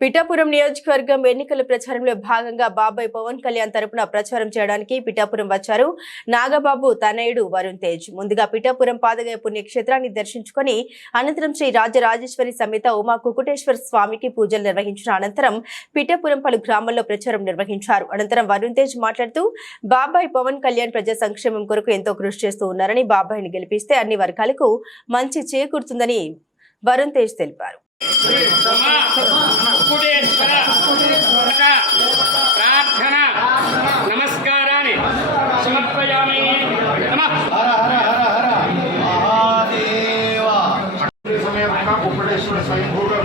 పిఠాపురం నియోజకవర్గం ఎన్నికల ప్రచారంలో భాగంగా బాబాయ్ పవన్ కళ్యాణ్ తరపున ప్రచారం చేయడానికి పిఠాపురం వచ్చారు నాగబాబు తనయుడు వరుణ్ తేజ్. ముందుగా పిఠాపురం పాదగయ పుణ్యక్షేత్రాన్ని దర్శించుకుని అనంతరం శ్రీ రాజరాజేశ్వరి సమేత ఉమా కుకుటేశ్వర స్వామికి పూజలు నిర్వహించిన అనంతరం పిఠాపురం పలు గ్రామాల్లో ప్రచారం నిర్వహించారు. అనంతరం వరుణ్ తేజ్ మాట్లాడుతూ బాబాయ్ పవన్ కళ్యాణ్ ప్రజా సంక్షేమం కొరకు ఎంతో కృషి చేస్తూ ఉన్నారని, బాబాయ్ని గెలిపిస్తే అన్ని వర్గాలకు మంచి చేకూరుతుందని వరుణ్ తేజ్ తెలిపారు. ప్రార్థన నమస్కారాన్ని సమర్పయామి. కుప్పటేశ్వర స్వయంభూగా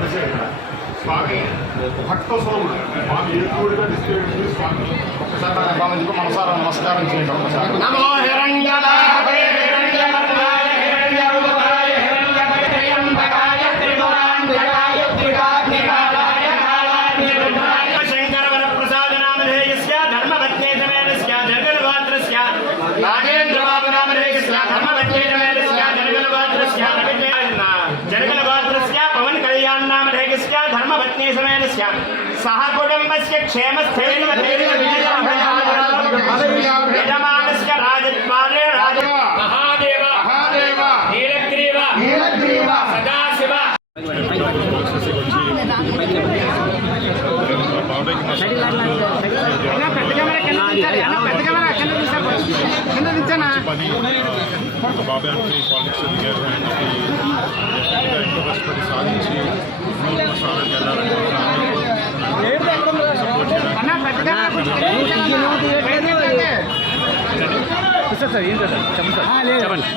స్వామి భక్తస్వరుడు స్వామి ఏడుగా డిస్ట్రిబ్యూట్ స్వామి ఒకసారి స్వామికి మనసారా నమస్కారం చేయండి. ఒకసారి నమో హిరణ్యనాభే హిరణ్యవర్ణాయ హిరణ్యరూపాయ హిరణ్యత్రయంబకాయ త్రిపురాంతకాయ త్రికాగ్నికాలాయ కాలాగ్నిరుద్రాయ శంకర వరప్రసాద నామధేయస్య ధర్మపత్నే సమేతస్య జగద్వాత్రస్య నాగేంద్ర బాబు నామధేయస్య ధర్మపత్నే సమేతస్య జగద్వాత్రస్య జగద్వాత్రస్య పవన్ కళ్యాణ్ నామధేయస్య ధర్మపత్నే సమేతస్య సహ కుటుంబస్య క్షేమస్థైర్య యజమానస్య రాజద్వారే రాజ మహాదేవ మహాదేవ నీలగ్రీవ నీలగ్రీవ సదాశివ. బాబాయ్ పాలిటిక్స్ దిగారు. ఆయనకి ఎంతో కష్టపడి సాధించి స్థానానికి చెప్పండి